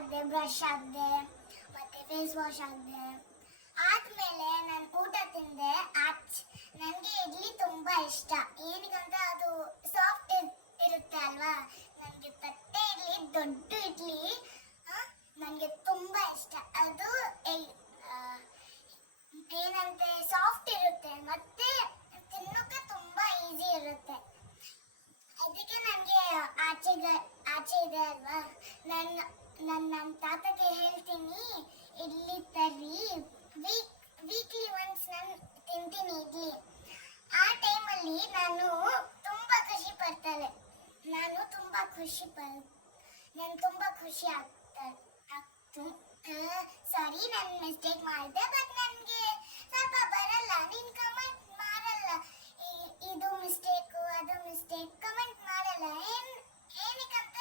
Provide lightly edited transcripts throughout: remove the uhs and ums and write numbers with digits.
ಹಾಕಿದೆ, ಬ್ರಷ್ ಹಾಕಿದೆ, ಮತ್ತೆ ಫೇಸ್ ವಾಶ್ ಹಾಕಿದೆ. ಆದ್ಮೇಲೆ ನಾನು ಊಟ ತಿಂದೆ. ನನಗೆ ಇಡ್ಲಿ ತುಂಬಾ ಇಷ್ಟ. ಏನಕ್ಕಂತ ಅದು ಸಾಫ್ಟ್ ಇರುತ್ತೆ ಅಲ್ವಾ. ನನಗೆ ತಟ್ಟೆ ಇಡ್ಲಿ, ದೊಡ್ಡ ಇಡ್ಲಿ ನನಗೆ ತುಂಬಾ ಇಷ್ಟ. ಅದು ಏನಂತೆ ಸಾಫ್ಟ್ ಇರುತ್ತೆ, ಮತ್ತೆ ತಿನ್ನೋಕೆ ತುಂಬಾ ಈಸಿ ಇರುತ್ತೆ. ಅದಕ್ಕೆ ನನಗೆ ಆಚೆ ಇದೆ ಅಲ್ವಾ, ನನ್ನ ತಾತಗೆ ಹೇಳ್ತೀನಿ ಇಡ್ಲಿ ತರ್ರಿ, ವೀಕ್ಲಿ ಒನ್ಸ್ ನಾನು ತಿಂತೀನಿ ಇಡ್ಲಿ. ಆ ಟೈಮಲ್ಲಿ ನಾನು ತುಂಬಾ ಖುಷಿ ಪಡ್ತಾಳೆ. ನಾನು ತುಂಬಾ ಖುಷಿ ಆಗ್ತು. ಸಾರಿ, ನಾನು ಮಿಸ್ಟೇಕ್ ಮಾಡಿದೆ. ಬಟ್ ನನಗೆ ಸ್ವಲ್ಪ ಬರಲ್ಲ. ನೀನು ಕಮೆಂಟ್ ಮಾಡಲ್ಲ, ಇದು ಮಿಸ್ಟೇಕು ಅದು ಮಿಸ್ಟೇಕ್ ಕಮೆಂಟ್ ಮಾಡಲ್ಲ. ಏನಕ್ಕಂತ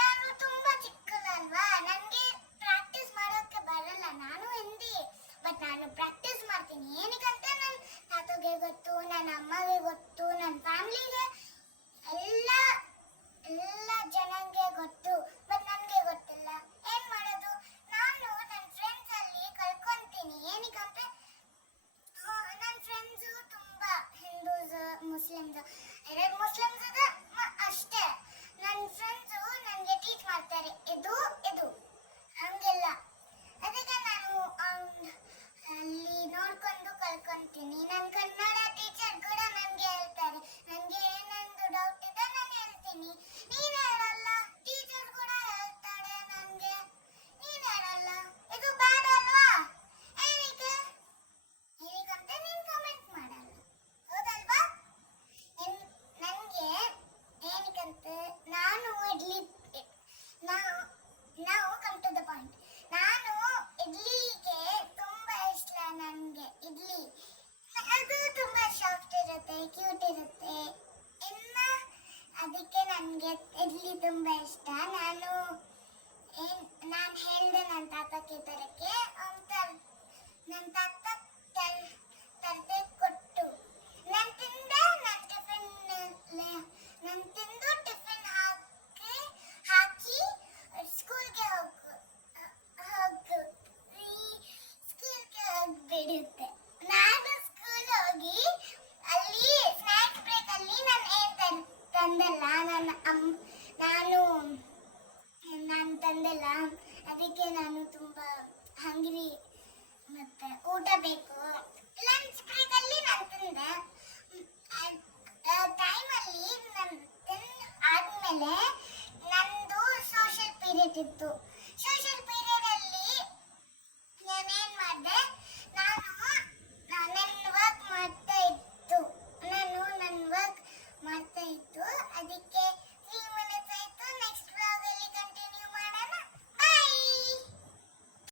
ನಾನು ತುಂಬಾ ಚಿಕ್ಕದಲ್ವಾ, ನನಗೆ ಪ್ರಾಕ್ಟೀಸ್ ಮಾಡೋಕ್ಕೆ ಬರಲ್ಲ. ನಾನು ಹಿಂದಿ, ಬಟ್ ನಾನು ಪ್ರಾಕ್ಟೀಸ್ ಮಾಡ್ತೀನಿ. ಏನಕ್ಕಂತ ನನ್ನ ತಾತಗೆ ಗೊತ್ತು, ನನ್ನ ಅಮ್ಮಗೆ ಗೊತ್ತು, ನನ್ನ ಫ್ಯಾಮಿಲಿಗೆ ಎಲ್ಲ ಜನಂಗೆ ಗೊತ್ತು. ಬಟ್ ನನಗೆ ಗೊತ್ತಿಲ್ಲ. ಏನ್ ಮಾಡೋದು? ನಾನು ನನ್ನ ಫ್ರೆಂಡ್ಸ್ ಅಲ್ಲಿ ಕಲ್ಕೊಂತೀನಿ. ಏನಕ್ಕಂತ ನನ್ನ ಫ್ರೆಂಡ್ಸು ತುಂಬಾ ಹಿಂದೂಸ್, ಮುಸ್ಲಿಮ್ಸ್ ಅಷ್ಟೇ. ನನ್ನ ಫ್ರೆಂಡ್ಸು ನನಗೆ ಟೀಚ್ ಮಾಡ್ತಾರೆ, ಇದು ಹಂಗೆಲ್ಲ. ಅದಕ್ಕೆ ನಾನು ಅಲ್ಲಿ ನೋಡ್ಕೊಂಡು ಕಲ್ಕೊಂತೀನಿ. ನನ್ನ ಕನ್ನಡ ಟೀಚರ್ ಕೂಡ ನನಗೆ ಹೇಳ್ತಾರೆ. ನನಗೆ ಏನೊಂದು ಡೌಟ್ ಇದೆ ನಾನು ಹೇಳ್ತೀನಿ, ನೀನು ಹೇಳಲ್ಲ. ಟೀಚರ್ ಕೂಡ ಹೇಳ್ತಾಳೆ ನನಗೆ, ನೀನು ಹೇಳಲ್ಲ. ಇದು ಬ್ಯಾಡ್ ಅಲ್ವಾ? ಏನಕ್ಕಂತ ನೀನು ಕಮೆಂಟ್ ಮಾಡಲ್ಲ, ಹೌದಲ್ವಾ? ನನಗೆ ಏನಕ್ಕಂತ ನಾನು ನಾವು ಕಮ್ ಟು ದ ಪಾಯಿಂಟ್. ನಾನು ಇಡ್ಲಿಗೆ ತುಂಬಾ ಇಷ್ಟ. ನನಗೆ ಇಡ್ಲಿ ಅದು ತುಂಬಾ ಸಾಫ್ಟ್ ಇರುತ್ತೆ, ಕ್ಯೂಟ್ ಇರುತ್ತೆ. ಅದಕ್ಕೆ ನನಗೆ ಇಡ್ಲಿ ತುಂಬಾ ಇಷ್ಟ. ನಾನು ಹೇಳಿದೆ ನನ್ನ ತಾತಕ್ಕೆ ತರಕ್ಕೆ. ನನ್ನ ತಾತ ತರದೆ ಕೊಟ್ಟು ನಾನು ತಿಂದೆ. ನಾನು ತಿಂದು ಟಿಫಿನ್ ಹಾಕಿ ಸ್ಕೂಲ್ಗೆ ಹೋಗ್ಬಿಡುತ್ತೆ. ನಾನು ಸ್ಕೂಲ್ ಹೋಗಿ ಅಲ್ಲಿ ಸ್ನ್ಯಾಕ್ಸ್ ಬ್ರೇಕ್ ಅಲ್ಲಿ ನಾನು ಏನ್ ತಂದಲ್ಲ, ನಾನು ತಂದಲ್ಲ. ಅದಕ್ಕೆ ನಾನು ತುಂಬಾ ಹಂಗ್ರಿ, ಮತ್ತೆ ಊಟ ಬೇಕು. ಲಂಚ್ ಬ್ರೇಕ್ ಅಲ್ಲಿ ನಾನು ತಿಂದೆ. ಟೈಮಲ್ಲಿ ಆದ್ಮೇಲೆ ನಂದು ಸೋಷಿಯಲ್ ಪೀರಿಯಡ್ ಇತ್ತು.